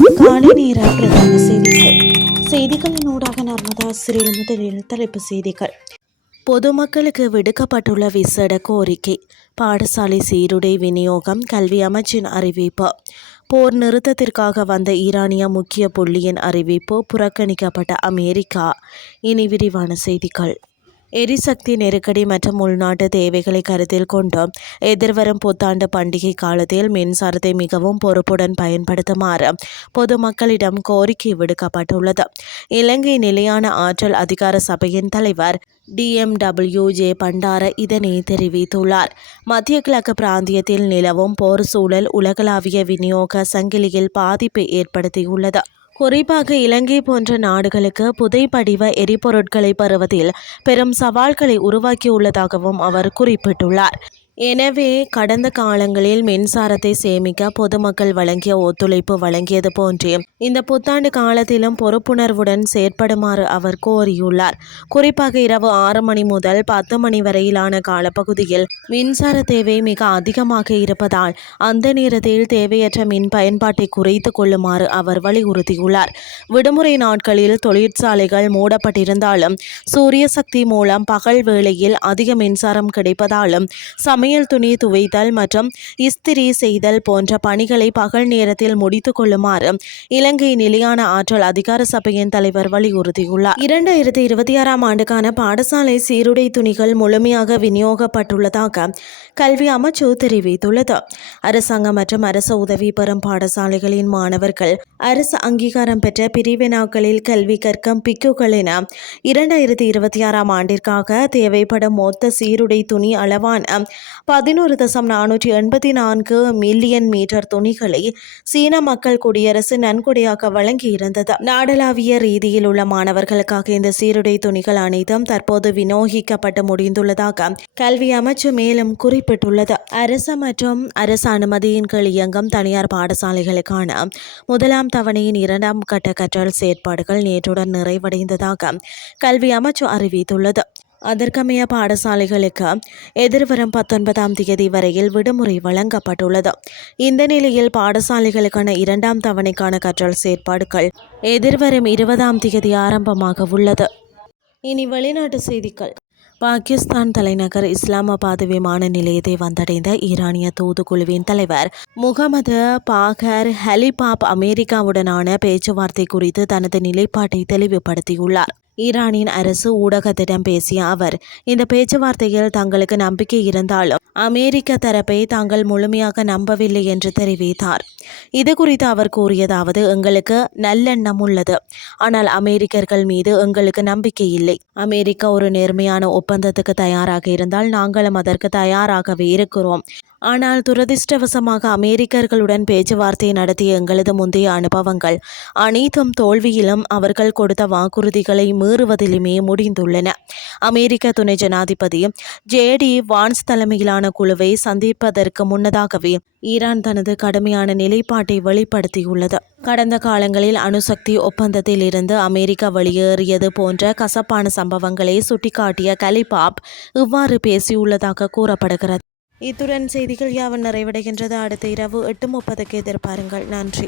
காலை நேர பிரதான செய்திகளின் ஊடாக நர்மதா சிறில் முதலில் தலைப்பு செய்திகள். பொதுமக்களுக்கு விடுக்கப்பட்டுள்ள விசேட கோரிக்கை. பாடசாலை சீருடை விநியோகம். கல்வி அமைச்சின் அறிவிப்பு. போர் நிறுத்தத்திற்காக வந்த ஈரானிய முக்கிய புள்ளியின் அறிவிப்பு புறக்கணிக்கப்பட்ட அமெரிக்கா. இனி விரிவான செய்திகள். எரிசக்தி நெருக்கடி மற்றும் உள்நாட்டு தேவைகளை கருத்தில் கொண்டு எதிர்வரும் புத்தாண்டு பண்டிகை காலத்தில் மின்சாரத்தை மிகவும் பொறுப்புடன் பயன்படுத்துமாறு பொதுமக்களிடம் கோரிக்கை விடுக்கப்பட்டுள்ளது. இலங்கை நிலையான ஆற்றல் அதிகார சபையின் தலைவர் DMWJ பண்டார இதனை தெரிவித்துள்ளார். மத்திய கிழக்கு பிராந்தியத்தில் நிலவும் போர் சூழல் உலகளாவிய விநியோக சங்கிலியில் பாதிப்பை ஏற்படுத்தியுள்ளது. குறிப்பாக இலங்கை போன்ற நாடுகளுக்கு புதைபடிவ எரிபொருட்களை பெறுவதில் பெரும் சவால்களை உருவாக்கியுள்ளதாகவும் அவர் குறிப்பிட்டுள்ளார். எனவே கடந்த காலங்களில் மின்சாரத்தை சேமிக்க பொதுமக்கள் வழங்கிய ஒத்துழைப்பு வழங்கியது போன்றே இந்த புத்தாண்டு காலத்திலும் பொறுப்புணர்வுடன் செயற்படுமாறு அவர் கோரியுள்ளார். குறிப்பாக இரவு 6 மணி முதல் 10 மணி வரையிலான காலப்பகுதியில் மின்சார தேவை மிக அதிகமாக இருப்பதால் அந்த நேரத்தில் தேவையற்ற மின் பயன்பாட்டை குறைத்து கொள்ளுமாறு அவர் வலியுறுத்தியுள்ளார். விடுமுறை நாட்களில் தொழிற்சாலைகள் மூடப்பட்டிருந்தாலும் சூரிய சக்தி மூலம் பகல் வேளையில் அதிக மின்சாரம் கிடைப்பதாலும் சமையல் துணி துவைத்தல் மற்றும் இஸ்திரி செய்தல் போன்ற பணிகளை பகல் நேரத்தில் முடித்துக் கொள்ளுமாறு இலங்கை நிலையான ஆற்றல் அதிகார சபையின் தலைவர் வலியுறுத்தியுள்ளார். 2026ஆம் ஆண்டுக்கான பாடசாலை சீருடை துணிகள் முழுமையாக விநியோகப்பட்டுள்ளதாக கல்வி அமைச்சு தெரிவித்துள்ளது. அரசாங்கம் மற்றும் அரசு உதவி பெறும் பாடசாலைகளின் மாணவர்கள் அரசு அங்கீகாரம் பெற்ற பிரிவினாக்களில் கல்வி கற்கும் பிக்குகள் என 2026ஆம் ஆண்டிற்காக தேவைப்படும் மொத்த சீருடை துணி அளவான 11,484 மில்லியன் மீட்டர் துணிகளை சீன மக்கள் குடியரசு நன்கொடையாக வழங்கியிருந்தது. நாடளாவிய ரீதியில் உள்ள மாணவர்களுக்காக இந்த சீருடை துணிகள் அனைத்தும் தற்போது விநியோகிக்கப்பட்டு முடிந்துள்ளதாக கல்வி அமைச்சு மேலும் குறிப்பிட்டுள்ளது. அரசு மற்றும் அரசு அனுமதியின் கீழ் இயங்கும் தனியார் பாடசாலைகளுக்கான முதலாம் தவணையின் 2ஆம் கட்ட கற்றல் செயற்பாடுகள் நேற்றுடன் நிறைவடைந்ததாக கல்வி அமைச்சு அறிவித்துள்ளது. அதற்கமைய பாடசாலைகளுக்கு எதிர்வரும் 19ஆம் தேதி வரையில் விடுமுறை வழங்கப்பட்டுள்ளது. இந்த நிலையில் பாடசாலைகளுக்கான 2ஆம் தவணைக்கான கற்றல் செயற்பாடுகள் எதிர்வரும் 20ஆம் தேதி ஆரம்பமாக உள்ளது. இனி வெளிநாட்டு செய்திகள். பாகிஸ்தான் தலைநகர் இஸ்லாமாபாத் விமான நிலையத்தை வந்தடைந்த ஈரானிய தூதுக்குழுவின் தலைவர் முகமது பாகர் ஹலிபாப் அமெரிக்காவுடனான பேச்சுவார்த்தை குறித்து தனது நிலைப்பாட்டை தெளிவுபடுத்தியுள்ளார். ஈரானின் அரசு ஊடகத்திடம் பேசிய அவர், இந்த பேச்சுவார்த்தையில் தங்களுக்கு நம்பிக்கை இருந்தாலும் அமெரிக்க தரப்பை தாங்கள் முழுமையாக நம்பவில்லை என்று தெரிவித்தார். இது குறித்து அவர் கூறியதாவது, எங்களுக்கு நல்லெண்ணம் உள்ளது, ஆனால் அமெரிக்கர்கள் மீது எங்களுக்கு நம்பிக்கை இல்லை. அமெரிக்கா ஒரு நேர்மையான ஒப்பந்தத்துக்கு தயாராக இருந்தால் நாங்களும் அதற்கு தயாராகவே இருக்கிறோம். ஆனால் துரதிர்ஷ்டவசமாக அமெரிக்கர்களுடன் பேச்சுவார்த்தை நடத்திய எங்களது முந்தைய அனுபவங்கள் அனைத்தும் தோல்வியிலும் அவர்கள் கொடுத்த வாக்குறுதிகளை மீறுவதிலுமே முடிந்துள்ளன. அமெரிக்க துணை ஜனாதிபதி JD வான்ஸ் தலைமையிலான குழுவை சந்திப்பதற்கு முன்னதாகவே ஈரான் தனது கடுமையான நிலைப்பாட்டை வெளிப்படுத்தியுள்ளது. கடந்த காலங்களில் அணுசக்தி ஒப்பந்தத்தில் இருந்து அமெரிக்கா வெளியேறியது போன்ற கசப்பான சம்பவங்களை சுட்டிக்காட்டிய கலிபாப் இவ்வாறு பேசியுள்ளதாக கூறப்படுகிறது. இத்துடன் செய்திகள் யாவும் நிறைவடைகின்றது. அடுத்த இரவு 8:30க்கு எதிர்பாருங்கள். நன்றி.